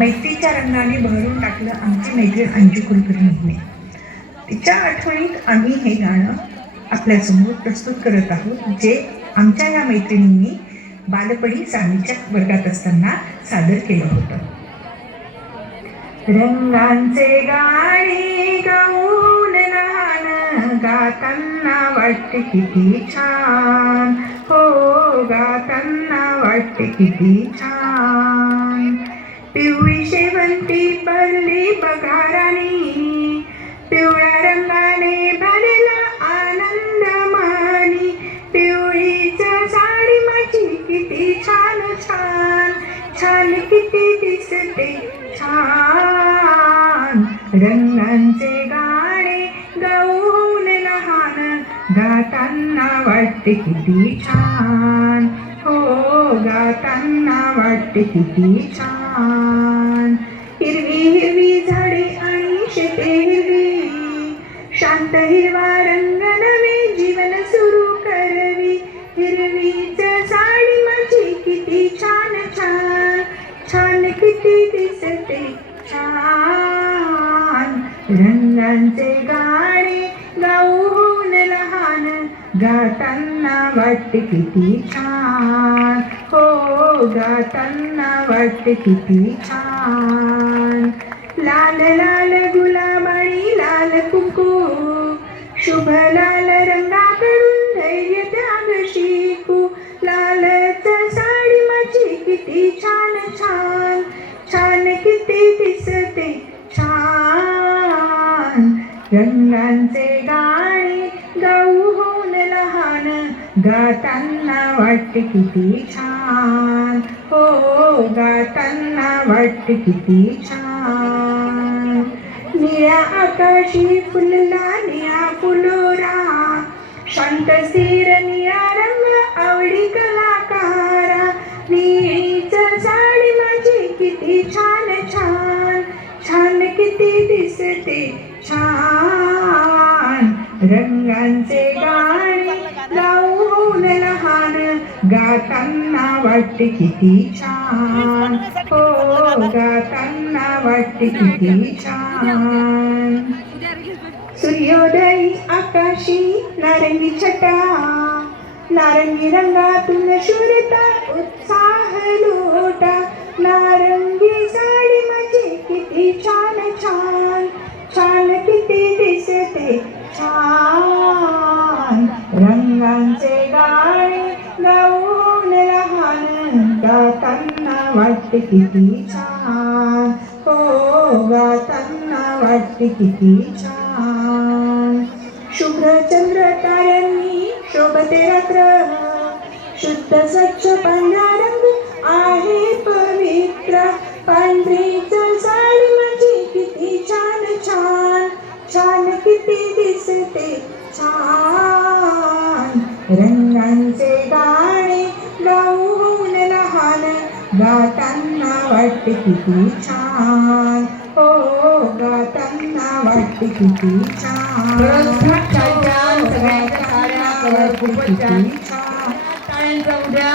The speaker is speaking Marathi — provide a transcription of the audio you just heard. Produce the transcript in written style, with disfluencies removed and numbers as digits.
मैत्रीच्या रंगाने बहरून टाकलं आमची मैत्रीण अंजू कुलकर्णीने. तिच्या आठवणीत आम्ही हे गाणं आपल्यासमोर प्रस्तुत करत आहोत, जे आमच्या या मैत्रिणींनी बालपणी सामीच्या वर्गात असताना सादर केलं होतं. रंगांचे गाणे गाऊन लहान गाताना वाटते किती छान, हो गाताना वाटते किती छान. पिवळी शेवंती भरली बघारानी, पिवळ्या रंगाने भरला आनंद मानी. पिवळीच साडी माझी किती छान छान, छान किती दिसते छान. रंगांचे गाणे गाऊन लहान गाताना वाटते किती छान, हो गाताना वाटते किती छान. हिरवी हिरवी झाडे आणि शेते हिरवी, शांत हिरवा रंग नवे जीवन सुरू करवी. हिरवीच साडी माझी किती छान छान, छान किती दिसते छान. रंगांचे गाणे गाऊन लहान गाताना वाटते किती छान, हो गाताना वाटते किती छान. लाल लाल गुलाब आणि लाल कुंकू, शुभ लाल रंगाकडून धैर्य त्याग शिकू. लालच साडी माझी किती छान छान, छान किती दिसते छान. रंगांचे गाणे गाऊन लहान गाताना वाटते किती छान, हो गाताना वाटते किती छान. निळ्या आकाशी फुलला निळा फुलोरा, शांत स्थिर निळा रंग आवडी कलाकारा. निळीच साडी माझी किती छान छान, छान किती दिसते छान. रंगांचे गाणे गाऊन लहान गाताना वाटते किती छान, हो गाताना वाटते किती छान. सूर्योदयी आकाशी नारंगी छटा, नारंगी रंगातून शूरता उत्साह लोटा. नारंगी साडी माझी किती छान छान, छान किती दिसते छान. रंगांचे गाणे गाऊन लहान गाताना वाटते किती छान, हो गाताना वाटते किती छान. शुभ्र चंद्र ताऱ्यांनी शोभते रात्र, शुद्ध स्वच्छ पांढरा रंग आहे पवित्र. पांढरीच साडी माझी किती छान छान, छान किती दिसते छान. रंगांचे गाणे गाऊन लहान गाताना वाटते किती छान, हो गाताना वाटते किती छान. सगळ्यांच्या खूपच छान. टाळ्यांचा उद्या